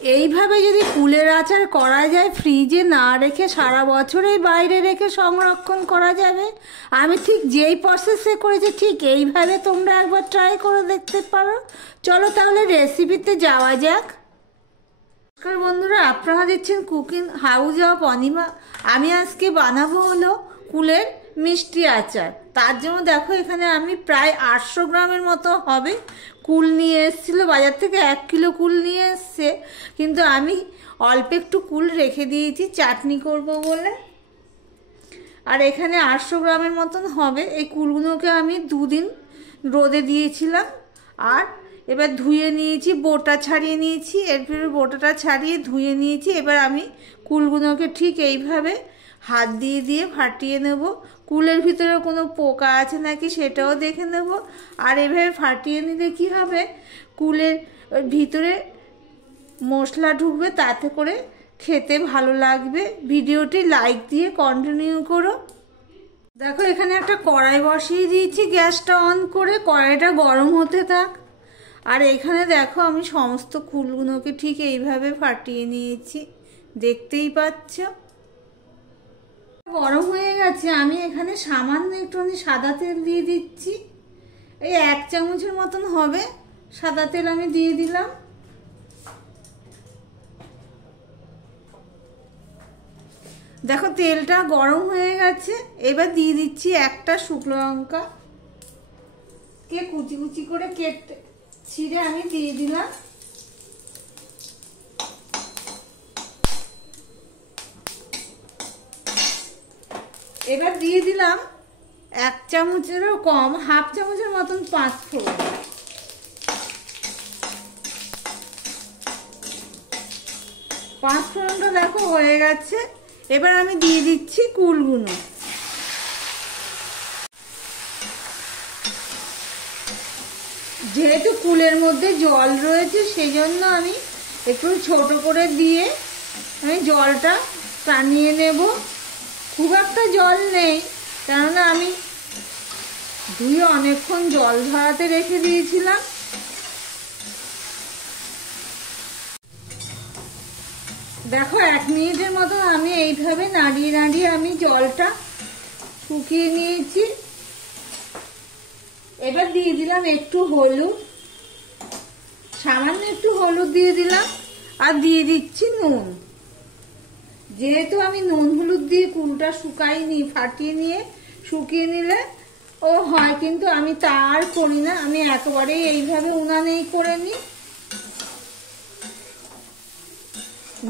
এইভাবে যদি কুলের আচার করা যায়, ফ্রিজে না রেখে সারা বছরেই বাইরে রেখে সংরক্ষণ করা যাবে। আমি ঠিক যেই প্রসেসে করেছি ঠিক এইভাবে তোমরা একবার ট্রাই করে দেখতে পারো। চলো তাহলে রেসিপিতে যাওয়া যাক। নমস্কার বন্ধুরা, আপনারা দেখছেন কুকিং হাউস অফ অনিমা। আমি আজকে বানাবো হলো কুলের মিষ্টি আচার। তার জন্য দেখো এখানে আমি প্রায় 800 গ্রামের মতো হবে কুল নিয়ে এসেছিলো বাজার থেকে। 1 কিলো কুল নিয়ে এসছে, কিন্তু আমি অল্প একটু কুল রেখে দিয়েছি চাটনি করব বলে। আর এখানে 800 গ্রামের মতন হবে। এই কুলগুলোকে আমি 2 দিন রোদে দিয়েছিলাম। আর এবার ধুয়ে নিয়েছি, বোটা ছাড়িয়ে নিয়েছি। এরপরে বোটাটা ছাড়িয়ে ধুয়ে নিয়েছি। এবার আমি কুলগুলোকে ঠিক এইভাবে হাত দিয়ে দিয়ে ফাটিয়ে নেব। কুলের ভিতরে কোনো পোকা আছে নাকি সেটাও দেখে নেব। আর এভাবে ফাটিয়ে নিলে কি হবে, কুলের ভিতরে মশলা ঢুকবে, তাতে করে খেতে ভালো লাগবে। ভিডিওটি লাইক দিয়ে কন্টিনিউ করো। দেখো এখানে একটা কড়াই বসিয়ে দিয়েছি, গ্যাসটা অন করে। কড়াইটা গরম হতে থাক। আর এখানে দেখো আমি সমস্ত কুলগুলোকে ঠিক এইভাবে ফাটিয়ে নিয়েছি, দেখতেই পাচ্ছ। গরম হয়ে গেছে। আমি এখানে সামান্য একটুখানি সাদা তেল দিয়ে দিচ্ছি। এই 1 চামচের মতন হবে সাদা তেল আমি দিয়ে দিলাম। দেখো তেলটা গরম হয়ে গেছে। এবার দিয়ে দিচ্ছি একটা শুকনো লঙ্কা কে কুচি কুচি করে কেটে ছিঁড়ে আমি দিয়ে দিলাম। এবার দিয়ে দিলাম 1 চামচেরও কম, হাফ চামচের মতন 5 ফোড়ন। ফোড়নটা দেখো হয়ে গেছে। এবার আমি দিয়ে দিচ্ছি কুলগুলো। যেহেতু কুলের মধ্যে জল রয়েছে সেই জন্য আমি একটু ছোট করে দিয়ে আমি জলটা টানিয়ে নেব। খুব একটা জল নেই, কেননা আমি ধুয়ে অনেকক্ষণ জল ঝরাতে রেখে দিয়েছিলাম। দেখো 1 মিনিটের মতো আমি এইভাবে নাড়িয়ে নাড়িয়ে আমি জলটা শুকিয়ে নিয়েছি। এবার দিয়ে দিলাম একটু হলুদ, সামান্য একটু হলুদ দিয়ে দিলাম। আর দিয়ে দিচ্ছি নুন। যেহেতু আমি নুন হলুদ দিয়ে কুলটা শুকাইনি, ফাটিয়ে নিয়ে শুকিয়ে নিলে ও হয়, কিন্তু আমি তা আর করি না। আমি একেবারেই এইভাবে উনানেই করে নিই।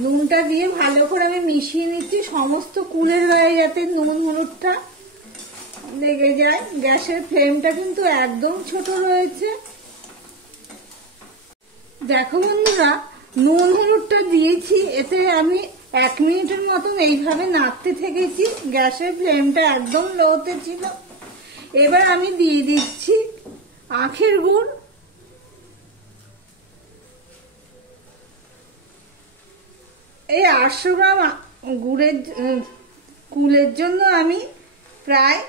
নুনটা দিয়ে ভালো করে আমি মিশিয়ে নিচ্ছি সমস্ত কুলের গায়ে, যাতে নুন হলুদটা লেগে যায়। গ্যাসের ফ্লেমটা কিন্তু একদম ছোট রয়েছে। দেখো বন্ধুরা, নুন হলুদটা দিয়েছি, এতে আমি 1 মিনিটের মতন এইভাবে নাড়তে থেকেছি। গ্যাসের ফ্লেমটা একদম লোতে ছিল। এবার আমি দিয়ে দিচ্ছি আখের গুড়। এই 800 গ্রাম কুলের জন্য আমি প্রায়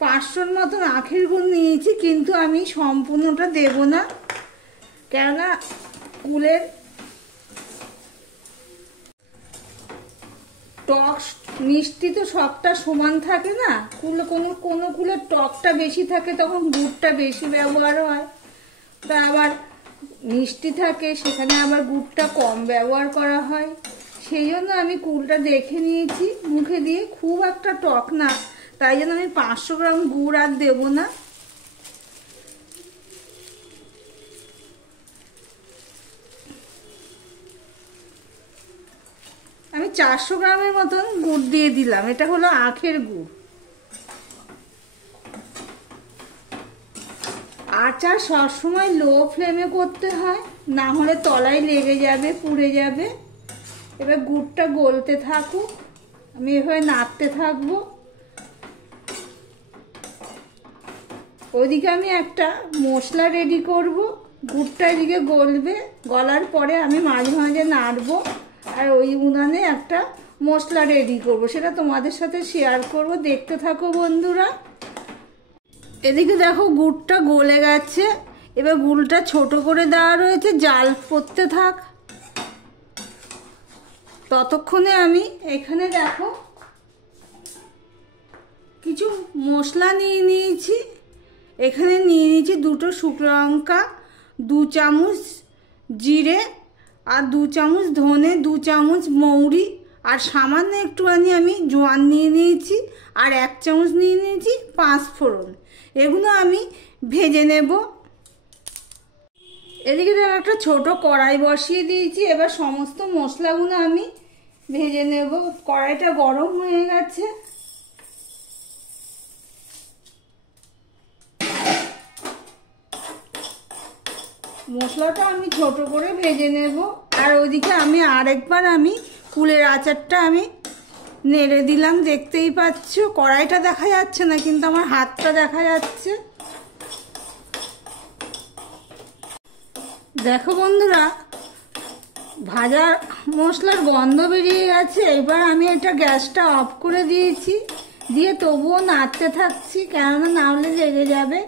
500-র মতন আখের গুড় নিয়েছি, কিন্তু আমি সম্পূর্ণটা দেব না, কেননা কুলের টক মিষ্টি তো সবটা সমান থাকে না। কোনো কুলের টকটা বেশি থাকে, তখন গুড়টা বেশি ব্যবহার হয়। তা আবার মিষ্টি থাকে, সেখানে আবার গুড়টা কম ব্যবহার করা হয়। সেই জন্য আমি কুলটা দেখে নিয়েছি মুখে দিয়ে, খুব একটা টক না, তাই জন্য আমি 500 গ্রাম গুড় আর দেব না। আমি 400 গ্রামের মতন গুড় দিয়ে দিলাম। এটা হলো আখের গুড়। আচার সবসময় লো ফ্লেমে করতে হয়, না হলে তলায় লেগে যাবে, পুড়ে যাবে। এবার গুড়টা গলতে থাকুক, আমি এভাবে নাড়তে থাকবো। ওইদিকে আমি একটা মশলা রেডি করব। গুড়টা এদিকে গলবে, গলার পরে আমি মাঝে মাঝে নাড়বো। আর ওই উনানে একটা মশলা রেডি করব, সেটা তোমাদের সাথে শেয়ার করব। দেখতে থাকো বন্ধুরা। এদিকে দেখো গুড়টা গলে গেছে। এবার গুড়টা ছোট করে দেওয়া রয়েছে, জাল করতে থাক। ততক্ষণে আমি এখানে দেখো কিছু মশলা নিয়ে নিয়েছি। এখানে নিয়ে নিয়েছি 2টো শুকনো লঙ্কা, 2 চামচ জিরে, আর 2 চামচ ধনে, 2 চামচ মৌরি, আর সামান্য একটুখানি আমি জোয়ান নিয়ে নিয়েছি, আর 1 চামচ নিয়ে নিয়েছি 5 ফোড়ন। এগুলো আমি ভেজে নেব। এদিকে তো একটা ছোট কড়াই বসিয়ে দিয়েছি। এবার সমস্ত মশলাগুলো আমি ভেজে নেব। কড়াইটা গরম হয়ে গেছে। মশলাটা আমি ছোট করে ভেজে নেব। আর ওইদিকে আমি আরেকবার আমি কুলের আচারটা আমি নেড়ে দিলাম। দেখতেই পাচ্ছ কড়াইটা দেখা যাচ্ছে না, কিন্তু আমার হাতটা দেখা যাচ্ছে। দেখো বন্ধুরা, ভাজা মশলার গন্ধ বেরিয়ে গেছে। এবার আমি এটা গ্যাসটা অফ করে দিয়েছি, দিয়ে তবুও নাড়তে থাকছি, কেননা না হলে লেগে যাবে।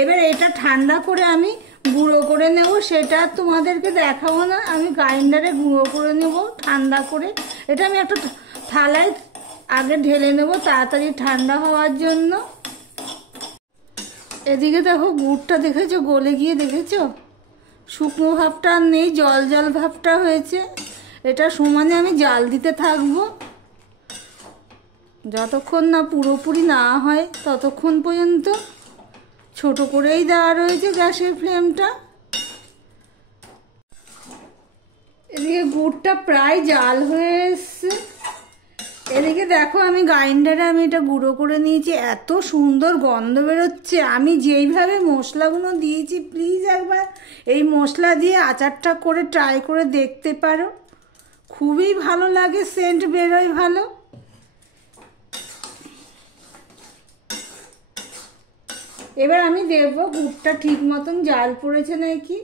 এবার এটা ঠান্ডা করে আমি গুঁড়ো করে নেব। সেটা তোমাদেরকে দেখাবো না, আমি গ্রাইন্ডারে গুঁড়ো করে নেব ঠান্ডা করে। এটা আমি একটা থালায় আগে ঢেলে নেব তাড়াতাড়ি ঠান্ডা হওয়ার জন্য। এদিকে দেখো গুড়টা দেখেছো গলে গিয়ে, দেখেছো শুকনো ভাবটা আর নেই, জল জল ভাবটা হয়েছে। এটা সমানে আমি জাল দিতে থাকবো যতক্ষণ না পুরোপুরি না হয় ততক্ষণ পর্যন্ত। ছোট করেই দেওয়া রয়েছে গ্যাসের ফ্লেমটা। এদিকে গুড়টা প্রায় জাল হয়ে এসছে। এদিকে দেখো আমি গ্রাইন্ডারে আমি এটা গুঁড়ো করে নিয়েছি। এত সুন্দর গন্ধ বেরোচ্ছে। আমি যেইভাবে মশলাগুলো দিয়েছি, প্লিজ একবার এই মশলা দিয়ে আচারটা করে ট্রাই করে দেখতে পারো। খুবই ভালো লাগে, সেন্ট বেরোয় ভালো। এবার আমি দেখবো গুড়টা ঠিক মতন জাল পড়েছে নাকি।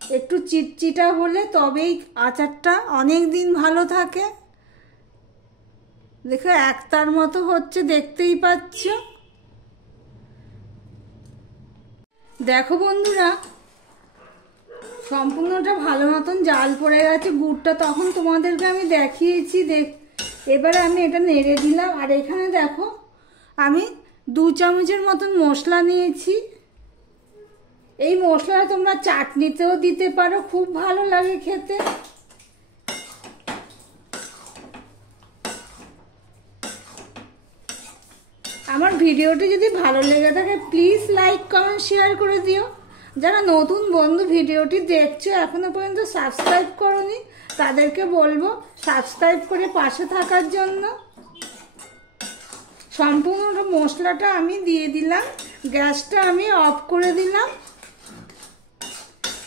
একটু চিটচিটা হলে তবেই আচারটা অনেক দিন ভালো থাকে। দেখো একতার মতো হচ্ছে, দেখতেই পাচ্ছ। দেখো বন্ধুরা, সম্পূর্ণটা ভালো মতন জাল পড়ে গেছে। গুড়টা তখন তোমাদেরকে আমি দেখিয়েছি। এবারে আমি এটা নেড়ে দিলাম। আর এখানে দেখো আমি 2 চামচের মতন মশলা নিয়েছি। এই মশলাটা তোমরা চাটনিতেও দিতে পারো, খুব ভালো লাগে খেতে। আমার ভিডিওটি যদি ভালো লেগে থাকে প্লিজ লাইক কমেন্ট শেয়ার করে দিও। যারা নতুন বন্ধু ভিডিওটি দেখছো এখনো পর্যন্ত সাবস্ক্রাইব করোনি, তাদেরকে বলবো সাবস্ক্রাইব করে পাশে থাকার জন্য। সম্পূর্ণ মশলাটা আমি দিয়ে দিলাম, গ্যাসটা আমি অফ করে দিলাম।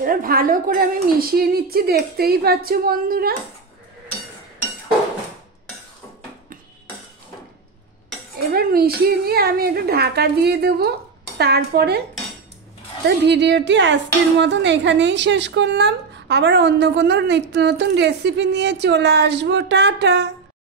এবার ভালো করে আমি মিশিয়ে নিচ্ছি, দেখতেই পাচ্ছ বন্ধুরা। এবার মিশিয়ে নিয়ে আমি একটু ঢাকা দিয়ে দেব। তারপরে ভিডিওটি আজকের মতন এখানেই শেষ করলাম। আবার অন্য কোনো নিত্য নতুন রেসিপি নিয়ে চলে আসবো। টাটা।